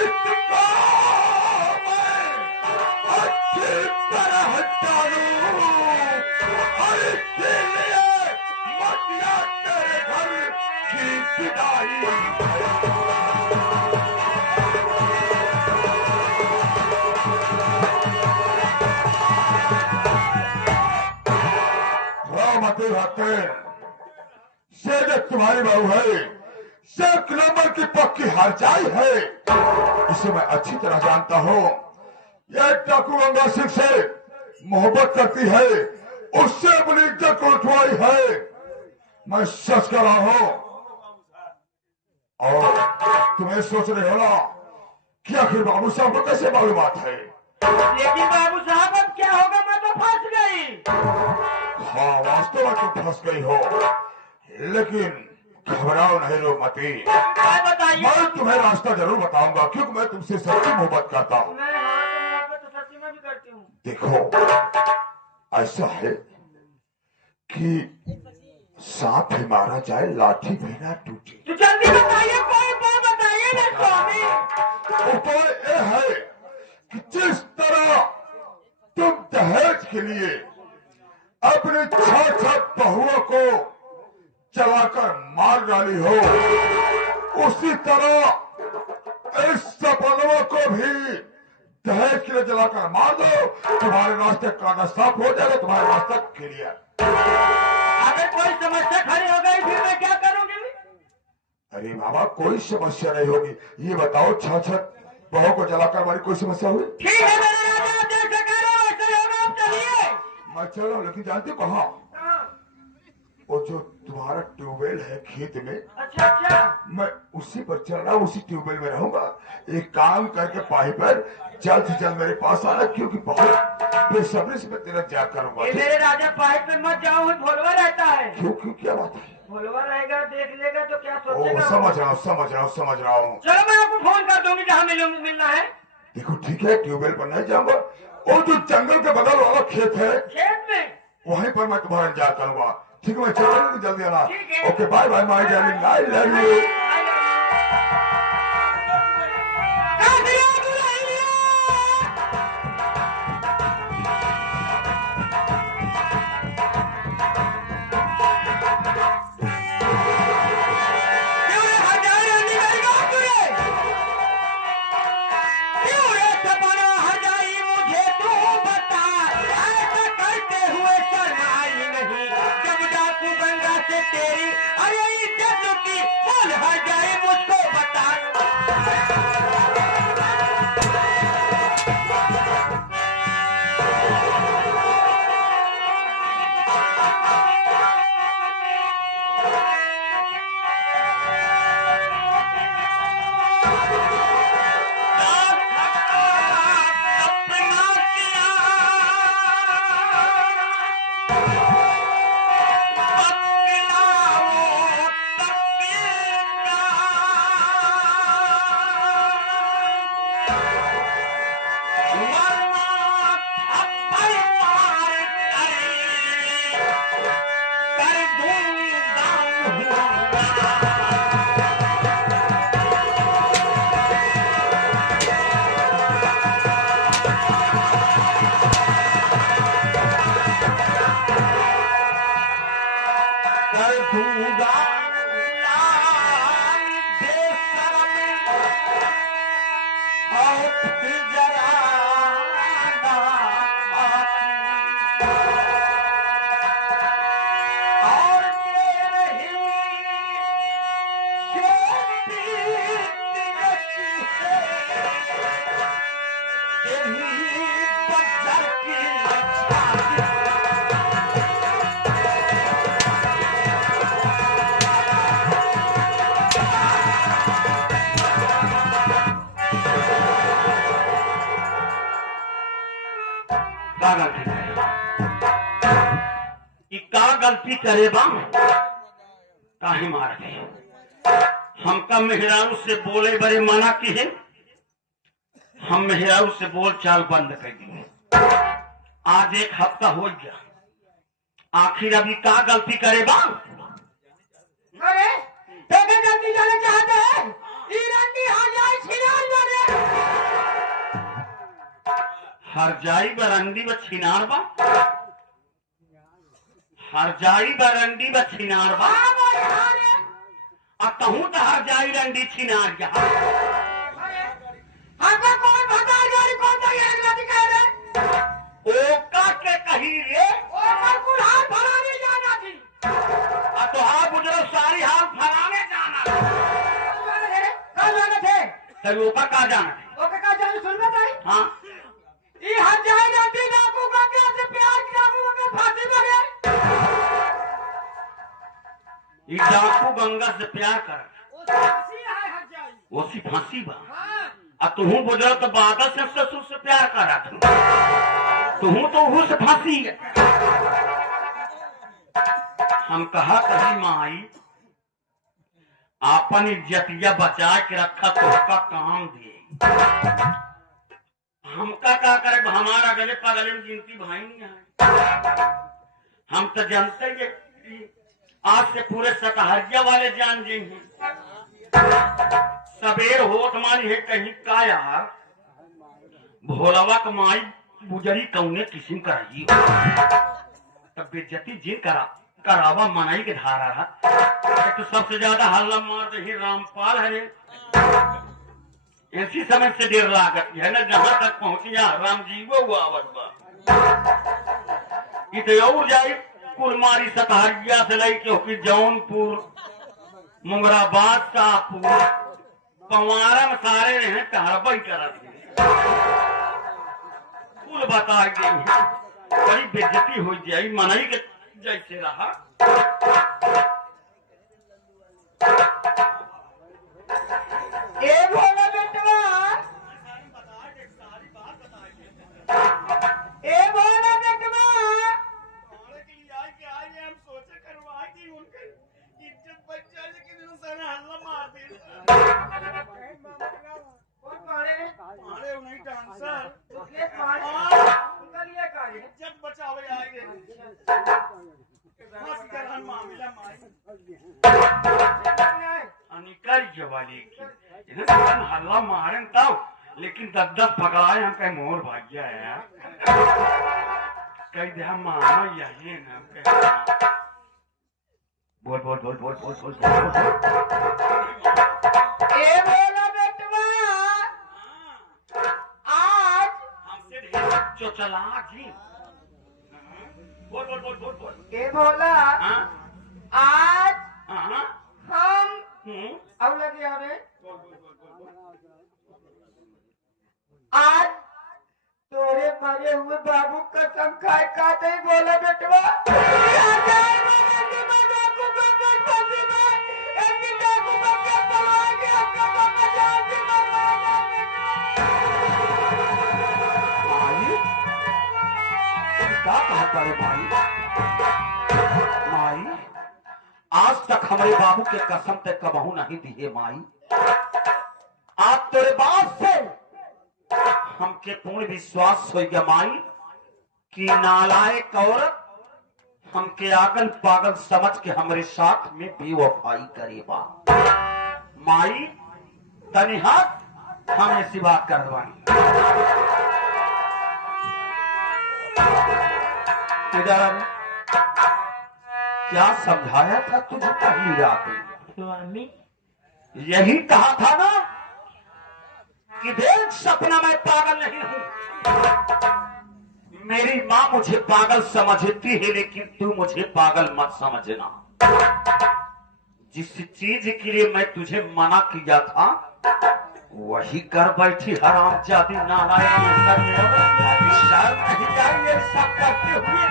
इसको मैं अच्छी तरह जानूं और इसीलिए मटिया तेरे घर की विदाई। से तुम्हारी बहू है, से एक नंबर की पक्की हरजाई है, इसे मैं अच्छी तरह जानता हूँ। यह डाकू गंगा सिंह से मोहब्बत करती है, उससे अपनी इज्जत को उठवाई है। मैं सच कर रहा हूँ और तुम्हें सोच रहे हो ना कि आखिर बाबू साहब को कैसे मालूमात है। लेकिन बाबू साहब अब क्या होगा, मैं तो फंस गई। हाँ वास्तव में तुम फंस गई हो, लेकिन घबराओ नहीं रोमती, मैं तुम्हें रास्ता जरूर बताऊंगा, क्योंकि मैं तुमसे सच्ची मोहब्बत करता हूँ। तो सच्ची में भी करती हूँ। देखो ऐसा है कि सांप ही मारा जाए, लाठी भी ना टूटे। तो जल्दी बताइए, कोई उपाय बताइए ना स्वामी। उपाय यह है कि जिस तरह तुम दहेज के लिए अपने 6 बहुओं को चलाकर मार डाली हो, उसी तरह इस सपनों को भी दहेज के लिए जलाकर मार दो, तुम्हारे रास्ते का साफ हो जाएगा, तुम्हारे रास्ता क्लियर। अगर कोई समस्या खड़ी हो गई फिर मैं क्या करूंगी? अरे बाबा कोई समस्या नहीं होगी, ये बताओ 6 बहुओं को जलाकर हमारी कोई समस्या हुई? ठीक है मेरे राजा, जैसे कह रहे हो वैसे होगा, आप चलिए। मैं चल रहा हूँ, लेकिन जानते हो कहाँ? वो जो तुम्हारा ट्यूबवेल है खेत में, अच्छा अच्छा, मैं उसी पर चल रहा हूँ, उसी ट्यूबवेल में रहूंगा। एक काम करके पाही पर जल्द से जल्द मेरे पास आना, क्योंकि बहुत बेसब्री से मैं तेरा त्याग करूंगा। मेरे राजा पाही पर मत जाओ, भोलवा रहता है। क्यों क्यों क्या बात है? भोलवा रहेगा, देख लेगा तो क्या ओ सोचेगा? समझ रहा हूँ समझ रहा हूँ समझ रहा हूँ। चलो मैं आपको फोन कर दूंगी जहाँ मिलना है। देखो ठीक है, ट्यूबवेल पर नहीं जाऊंगा, और जो जंगल के बगल वाला खेत है, खेत में वहीं पर मैं तुम्हारा इंतजार करूंगा। ठीक है, मैं चल रहा हूँ, जल्दी आना। ठीक है। Okay bye bye my darling, I love you. तेरी अरे इज्जत लुटी, बोल हर जाए मुझको बता। गलती करे बा काहे मार दे। हमका मेहरारू से बोले बड़े मना की है, हम मेहरारू से बोल चाल बंद कर दिए। आज 1 हफ्ता हो गया, आखिर अभी का गलती करे बा? अरे तो क्या गलती जाने चाहते हैं? हर जाई बरंडी व छिनार बा, हर जाई बरंडी व छिनार बा, आ कहूँ तो हर जाई रंडी छिनार जा। कौन भगा गाड़ी कौन सा ये नदी कह रहे ओका के कही रे और कुल्हाड़ फराने जाना थी आ तो हाँ गुजरो सारी हाल फराने जाना कल जाने थे तभी ऊपर कहा जाना है। ओके का जाने सुन में ताई हाँ ये हर जाए नदी डाकू का क्या से प्यार की डाकू का फांसी लगे ये डाकू गंगा से प्यार कर वो फांसी है हर जाए वो सी फांसी बा हां आ तुहू गुजरो तो बादल से ससुर से प्यार करा तुहू तो वो से फांसी है। हम कहा कही माई आपन इज्जतिया बचा के रखा तो उसका काम दे हमका क्या करे हमारा गले पगले में गिनती भाई नहीं है। हम तो जानते ही कि आज से पूरे सतहरिया वाले जान जी हैं सबेर होत मानी है कहीं का यार भोलावा कमाई बुजरी कौने किस्म कराई तब बेइज्जती जिन करावा मनाई के धारा रहा तो सबसे ज्यादा हल्ला मार दे रामपाल है ऐसी समय से देर लागत है ना जहां तक पहुंचिया राम जी वो हुआ इतने और जाए कुलमारी सतहरिया से लई क्योंकि जौनपुर मुंगराबाद शाहपुर पवारा में सारे हैं कहरबई करा कुल बता गई बड़ी बेइज्जती हो जाए मनाई के जैसे रहा ए भोला बेटवा ए भोला बेटवा हम सोचे करवा कि उनके इज्जत बच जाए लेकिन उन्होंने हल्ला मार दिया कौन मारे मारे उन्हें डांसर ये मारे उनका लिए का है इज्जत बचावे आएंगे बस करन मामला माई निकल जवाली की हल्ला मारन तब लेकिन 10-10 पकड़ाए हम कहीं मोर भाग्य है कहीं दे हम मानो यही ना बोल बोल बोल बोल बोल बोल ए भोला बेटवा आज हमसे ढेर जो चला जी बोल बोल बोल बोल बोल ए भोला हाँ आज हाँ हम हम्म अब लगे हमें आज तोरे मरे हुए बाबू कसम खाए खाते ही बोला बेटवा क्या कहा तारे भाई माई आज तक हमारे बाबू के कसम ते कबहू नहीं दी है माई आज तेरे बात से हमके पूर्ण विश्वास हो गया माई कि नालायक औरत हमके आगल पागल समझ के हमारे साथ में बेवफाई करेगा माई तनी हाथ हम ऐसी बात करवानी इधर क्या समझाया था तुझे पहली रात में यही कहा था ना कि देख सपना मैं पागल नहीं हूं मेरी माँ मुझे पागल समझती है लेकिन तू मुझे पागल मत समझना जिस चीज के लिए मैं तुझे मना किया था वही कर बैठी हरामजादी नालायक शर्म नहीं आई ये सब करते हुए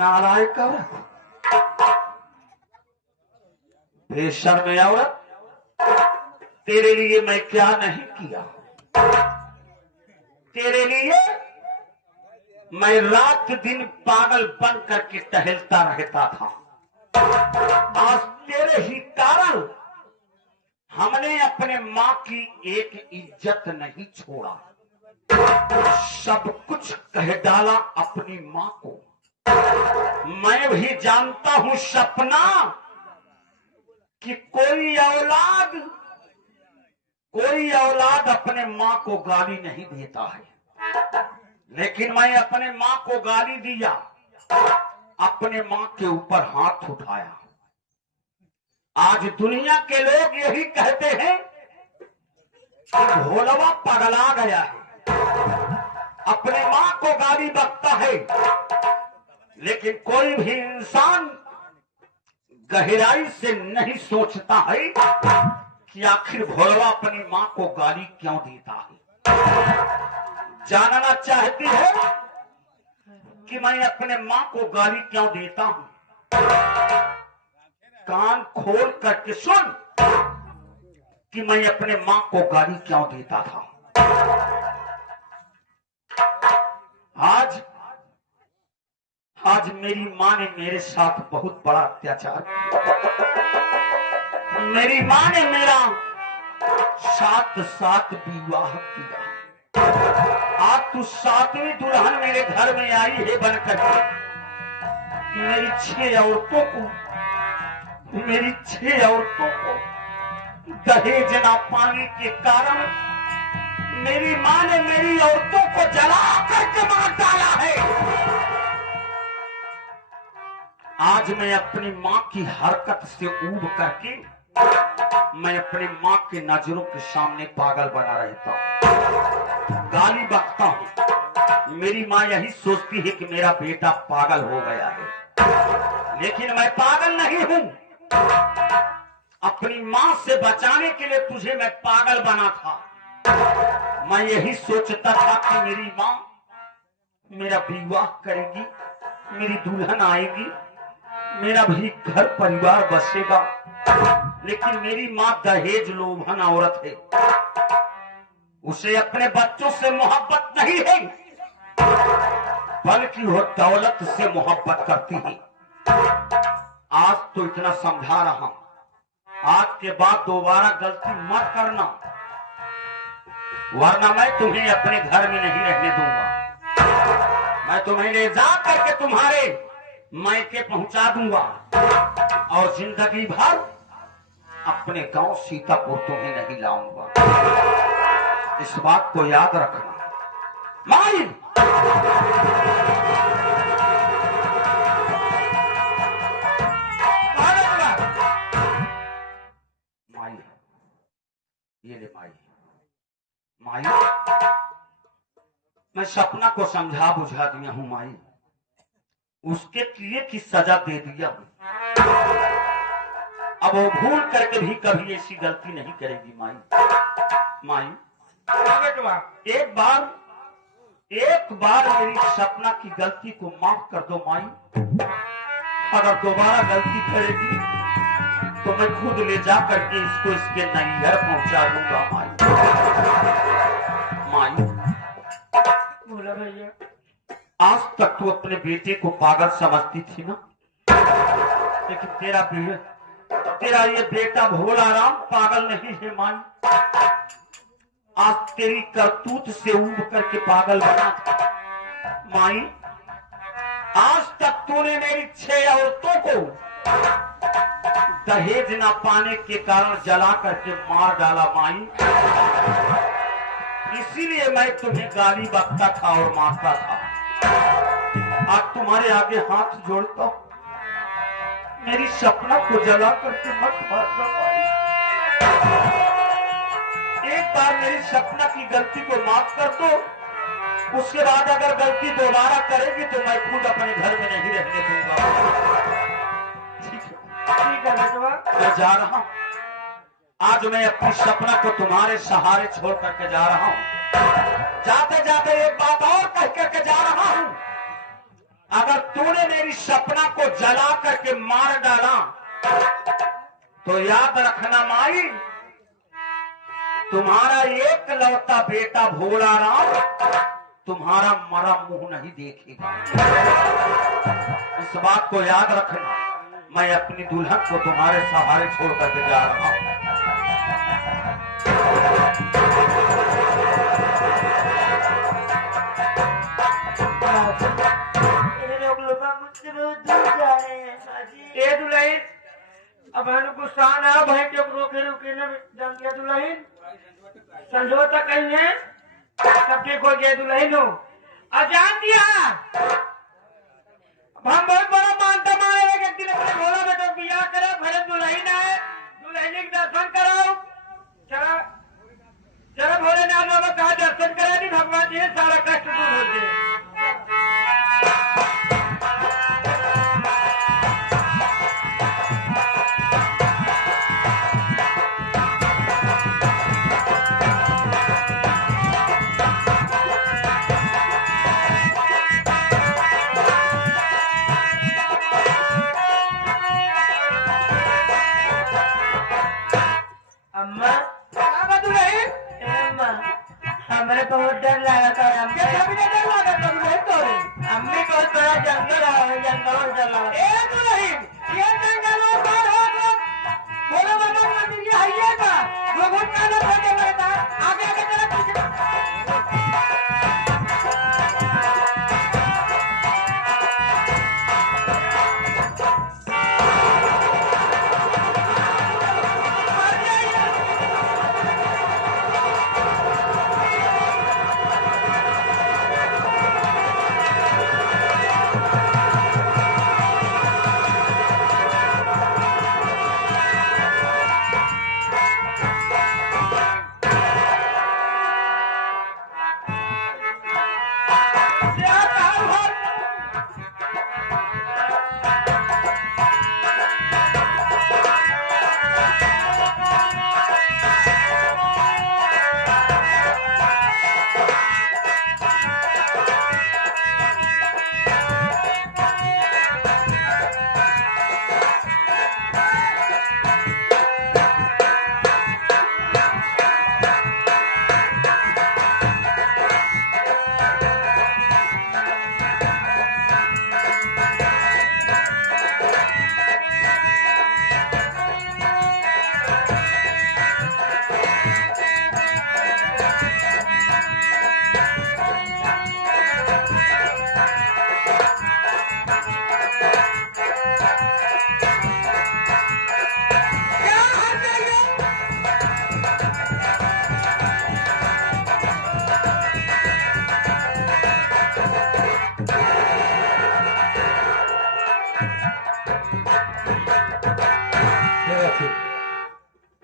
नालायक औरत, बेशर्म औरत, तेरे लिए मैं क्या नहीं किया। तेरे लिए मैं रात दिन पागल बन करके टहलता रहता था। आज तेरे ही कारण हमने अपने मां की एक इज्जत नहीं छोड़ा, सब कुछ कह डाला अपनी मां को। मैं भी जानता हूं सपना कि कोई औलाद अपने मां को गाली नहीं देता है, लेकिन मैं अपने मां को गाली दिया, अपने मां के ऊपर हाथ उठाया। आज दुनिया के लोग यही कहते हैं कि भोलवा पगला गया है, अपने मां को गाली बकता है, लेकिन कोई भी इंसान गहराई से नहीं सोचता है कि आखिर भोलवा अपनी मां को गाली क्यों देता है। जानना चाहती है कि मैं अपने मां को गाली क्यों देता हूं? कान खोल करके सुन कि मैं अपने मां को गाली क्यों देता था। आज मेरी मां ने मेरे साथ बहुत बड़ा अत्याचार किया। मेरी मां ने मेरा साथ विवाह किया। आज तू 7वीं दुल्हन मेरे घर में आई है बनकर के। मेरी 6 औरतों को दहेज ना पाने के कारण मेरी मां ने मेरी औरतों को जला करके मार डाला है। आज मैं अपनी मां की हरकत से ऊब करके मैं अपनी मां की नजरों के सामने पागल बना रहता हूं, गाली बकता हूं। मेरी मां यही सोचती है कि मेरा बेटा पागल हो गया है, लेकिन मैं पागल नहीं हूं। अपनी मां से बचाने के लिए तुझे मैं पागल बना था। मैं यही सोचता था कि मेरी मां मेरा विवाह करेगी, मेरी दुल्हन आएगी, मेरा भी घर परिवार बसेगा, लेकिन मेरी मां दहेज लोभन औरत है। उसे अपने बच्चों से मोहब्बत नहीं है, बल्कि वो दौलत से मोहब्बत करती है। आज तो इतना समझा रहा हूं, आज के बाद दोबारा गलती मत करना, वरना मैं तुम्हें अपने घर में नहीं रहने दूंगा। मैं तुम्हें ले जा करके तुम्हारे मायके पहुंचा दूंगा और जिंदगी भर अपने गांव सीतापुर तुम्हें नहीं लाऊंगा। इस बात को याद रखना। माई माई, ये ले माई। माई, मैं सपना को समझा बुझा दिया हूं माई, उसके किए की सजा दे दिया हूं। अब वो भूल करके भी कभी ऐसी गलती नहीं करेगी माई। माई एक बार मेरी सपना की गलती को माफ कर दो माई। अगर दोबारा गलती करेगी तो मैं खुद ले जा करके इसको इसके नैहर पहुंचा दूंगा माई। माई बोला भैया, आज तक तू अपने बेटे को पागल समझती थी ना, लेकिन तेरा ये बेटा भोला राम पागल नहीं है माई। आज तेरी करतूत से ऊब करके पागल बना था माई। आज तक तूने मेरी 6 औरतों को दहेज ना पाने के कारण जला करके मार डाला माई। इसीलिए मैं तुम्हें गाली बकता था और मारता था। आज तुम्हारे आगे हाथ जोड़ता हूं, मेरी सपना को जला करके मत मारना भाई। एक बार मेरी सपना की गलती को माफ कर दो, उसके बाद अगर गलती दोबारा करेगी तो मैं खुद अपने घर में नहीं रहने दूंगा। ठीक है बेटवा, मैं जा रहा हूं। आज मैं अपनी सपना को तुम्हारे सहारे छोड़ करके जा रहा हूं। जाते जाते एक बात और कह करके जा रहा हूं, अगर तूने मेरी सपना को जला करके मार डाला तो याद रखना माई, तुम्हारा एक लौता बेटा भोला राम तुम्हारा मरा मुंह नहीं देखेगा। इस बात को याद रखना। मैं अपनी दुल्हन को तुम्हारे सहारे छोड़ करके जा रहा हूं। ये लोग मुझसे बहुत दूर जा रहे हैं हाजी। ए दुल्हन, अब हम गुस्सा ना भाई के रोके रोके न जान के दुल्हन समझौता कहीं है, सब ठीक हो गया दुल्हन हो। अब जान दिया हम बहुत बड़ा मानता माने व्यक्ति ने अपने भोला बेटा बियाह करा, भरत दुल्हन है, दुल्हन के दर्शन कराओ। चला चलो भोलेनाथ बाबा का दर्शन करा दी, भगवान जी सारा कष्ट दूर हो जाए। अम्मा क्या बात दुल्हन? अम्मा हमें बहुत डर लगा था। क्या कभी नहीं डर लगा था दुल्हन तोरे? अम्मी बहुत बड़ा जंगल है, जंगल चला। ए दुल्हन, ये जंगलों पर हो तो भोले बाबा का मंदिर ये है का भगवान का नाम लेके बैठा आगे आगे चला पीछे।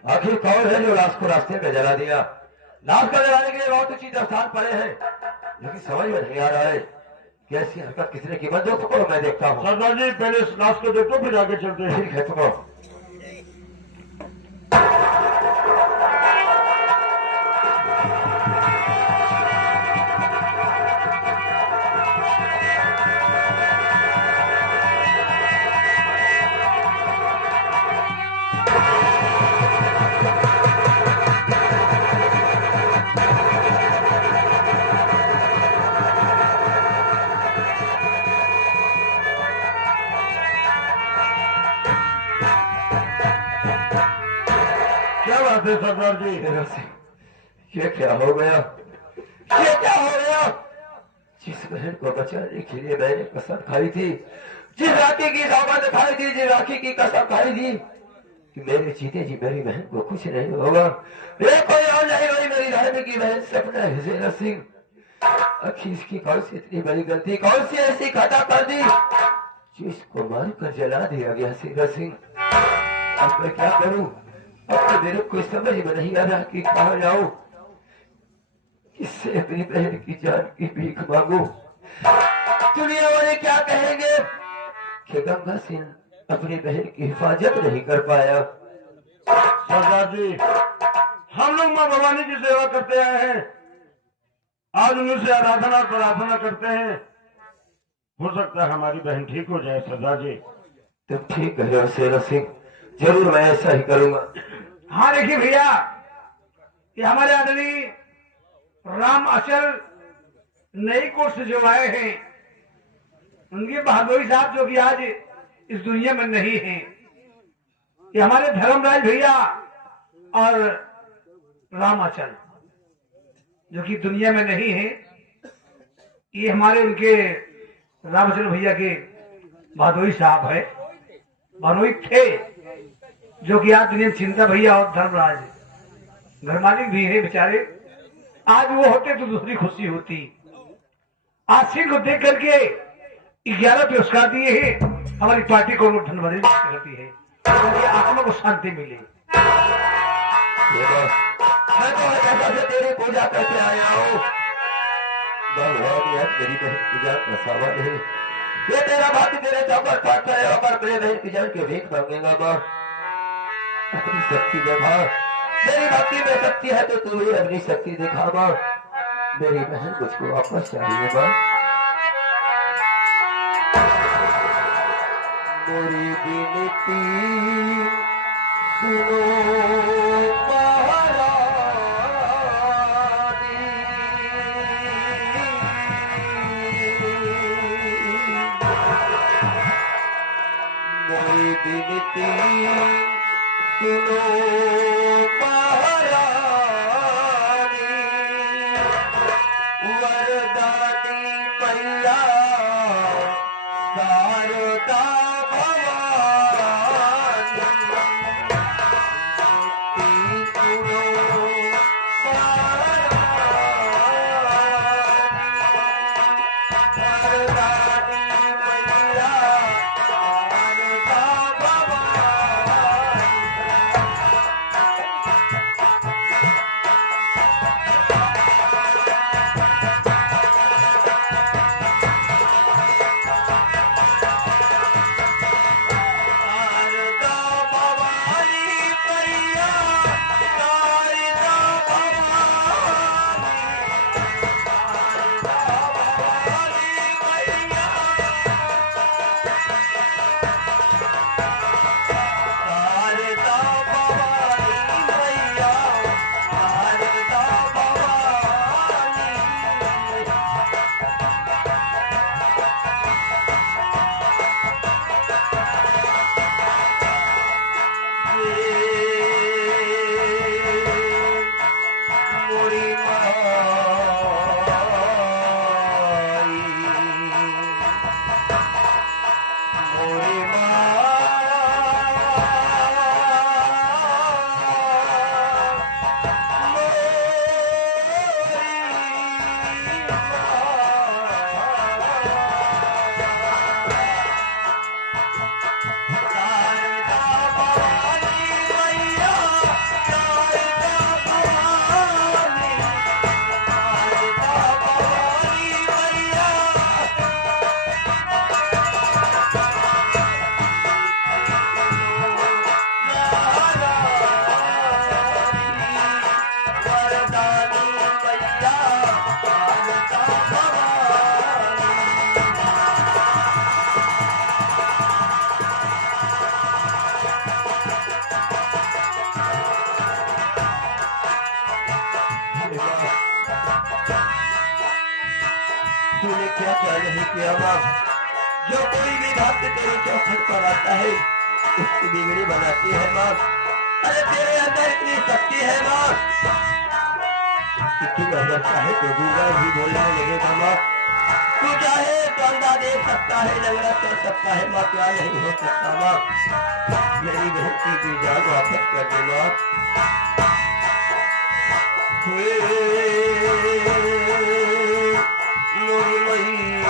आखिर कौन है जो लाश को रास्ते में जला दिया? लाश को जलाने के लिए बहुत उचित स्थान पड़े हैं, लेकिन समझ में नहीं आ रहा है कि ऐसी हरकत किसने की। बंदों को मैं देखता हूँ। सरदार जी पहले इस लाश को देखो फिर आगे चलते हैं। ठीक है तुम क्या बात है सरदार जी? ये क्या हो गया? ये क्या हो गया? जिस बहन को बचाने के लिए मैंने कसम खाई थी, जिस राखी की सौगात खाई थी, जिस राखी की कसम खाई थी कि मेरे जीते जी मेरी बहन को कुछ नहीं होगा, ये कोई और नहीं हुई मेरी रहने की बहन सपना हिजेरा सिंह। आखिर इसकी कौन सी इतनी बड़ी गलती, कौन सी ऐसी खता कर दी जिसको मारकर जला दिया गया सीरा सिंह? अब मैं क्या करूं? अब तो मेरे को समझ में नहीं आ रहा कि कहाँ जाऊं, किससे अपनी बहन की जान की भीख मांगू। दुनिया वाले क्या कहेंगे कि गंगा सिंह अपनी बहन की हिफाजत नहीं कर पाया। सरदार जी हम लोग माँ भवानी की सेवा करते आए हैं, आज उनसे आराधना और प्रार्थना करते हैं हो सकता है हमारी बहन ठीक हो जाए सरदार जी। तुम ठीक कह रहे हो शेर सिंह, जरूर मैं ऐसा ही करूंगा। हाँ देखिए भैया, ये हमारे आदरणीय राम अचल नई कोर्ट से जो आए हैं, उनके बहादुरी साहब जो कि आज इस दुनिया में नहीं हैं, ये हमारे धर्मराज भैया और रामाचल जो कि दुनिया में नहीं है, ये हमारे उनके रामाचल भैया के बहादुरी साहब है, बहादुरी थे, जो कि आज दुनिया में चिंता भैया और धर्मराज घर मालिक भी है बेचारे। आज वो होते तो दूसरी खुशी होती। आज सिंह को देख करके 11 पुरस्कार दिए हैं, हमारी पार्टी को धन्यवाद करती है, उनकी आत्मा को शांति मिले। मैं तो हमेशा से तेरी पूजा करके आया हूँ। भगवान यार मेरी बहन की जान का सावन है, ये तेरा भाती तेरे चौपर पाता है और मेरे बहन की जान के भीख मांगेगा। माँ अपनी शक्ति दिखा, मेरी भक्ति में शक्ति है तो तू ही अपनी शक्ति दिखा। माँ मेरी बहन मुझको वापस चाहिए। माँ मेरी विनती सुनो विनती सुनो महारानी, वरदानी मैया शारदा भवानी, सुनो महारानी, वरदानी मैया तूने क्या क्या नहीं किया। माँ जो कोई भी भक्त तेरे चौखट पर आता है उसकी बिगड़ी बनाती है। माँ अरे तेरे अंदर इतनी शक्ति है माँ कि तू अगर चाहे तो दूसरा भी बोलने लगेगा। माँ तू चाहे तो अंधा देख सकता है, लंगड़ा कर सकता है। माँ क्या नहीं हो सकता। माँ मेरी बहन की जान वापस कर दे। माँ मोरी मैया,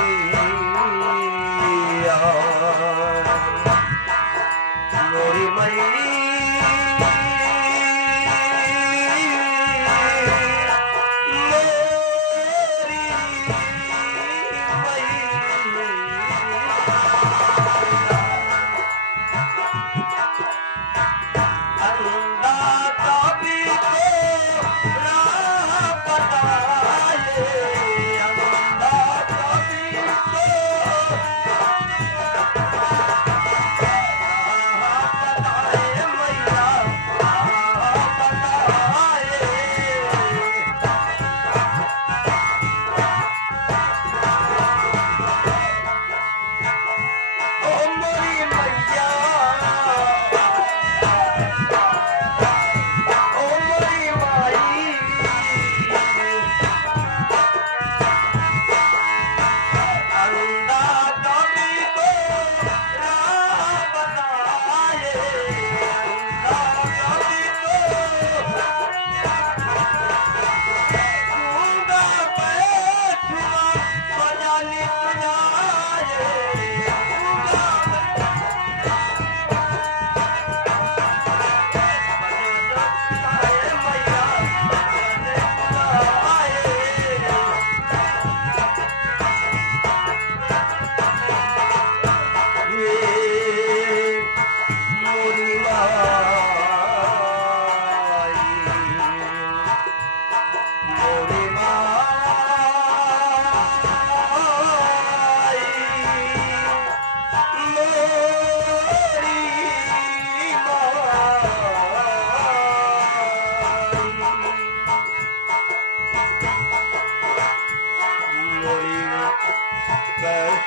मोरी मैया, अंधा कभी को राह पता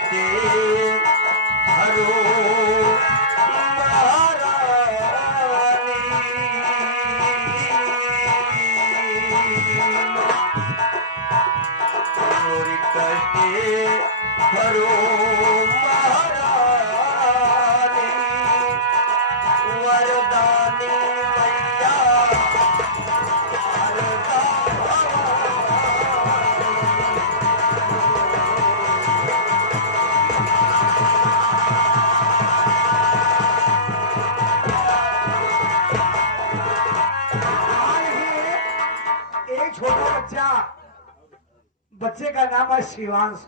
कष्टे हरो महारानी। मोरी कष्टे हरो महारानी, वरदानी मैया एक छोटा बच्चे का नाम है शिवांश,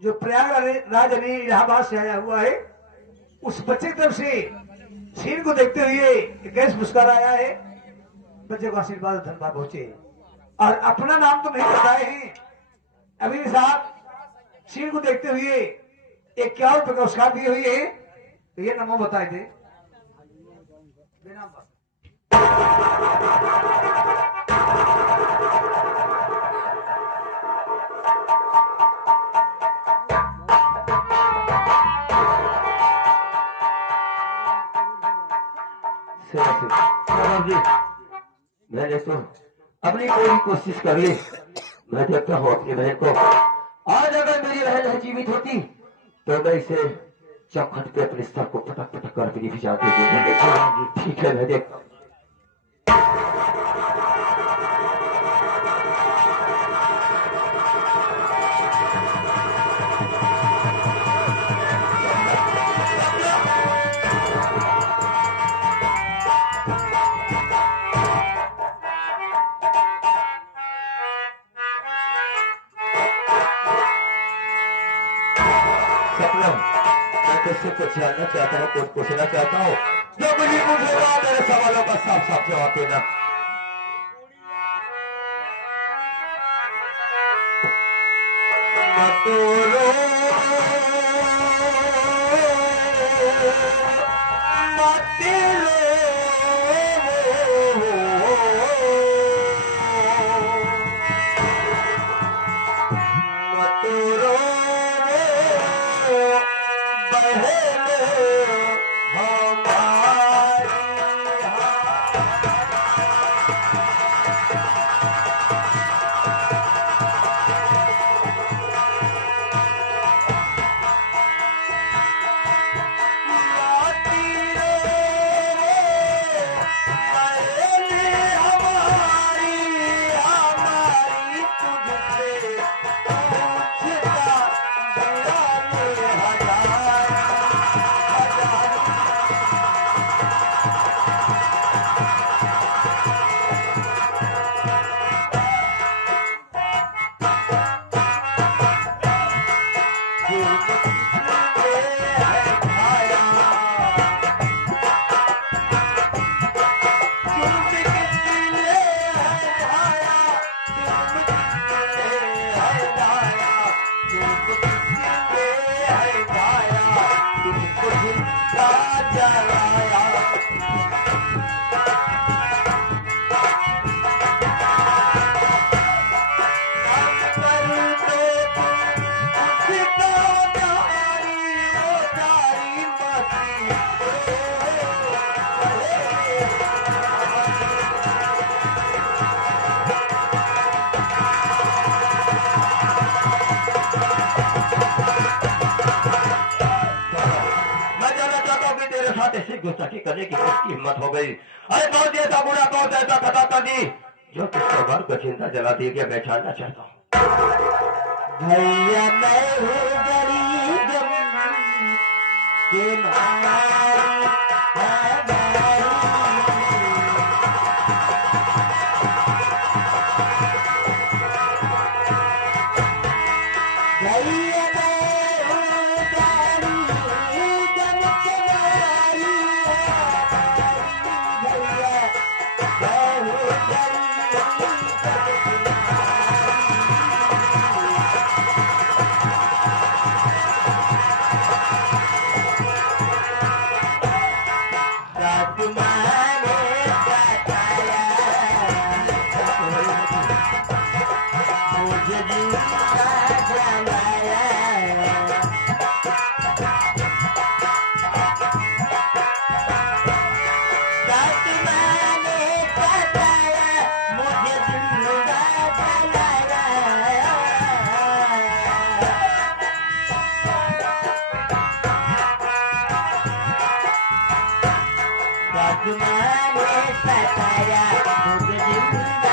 जो प्रयागराज यानी इलाहाबाद से आया हुआ है। उस बच्चे की तरफ से शीन को देखते हुए गैस पुरस्कार आया है। बच्चे को आशीर्वाद धन्यवाद पहुंचे। और अपना नाम तो नहीं बताए हैं अभी साहब। शीन को देखते हुए 51 रुपए का पुरस्कार दिए हुए है। तो ये नमो बताए थे जी। मैंने तो अपनी पूरी कोशिश कर ली। मैं देखता हूँ अपनी बहन को। आज अगर मेरी बहन जीवित होती तो मैं इसे चौखट पे अपने स्तर को पटक पटक कर भी जाती थी। ठीक है मैं देखता हूँ। मैं कुछ जानना चाहता हूँ, कुछ पूछना चाहता हूँ। जो मुझे पूछेगा मेरे सवालों का साफ साफ जवाब देना। गुस्ताखी करने की किसकी हिम्मत हो गई? अरे कौन सी ऐसा बुरा, कौन सा ऐसा खता कर दी जो किसको घर को चिंता जला दी कि मैं जानना चाहता हूँ। भैया मैं हूँ गरीब के जुमाने सताया, मुझे जिंदा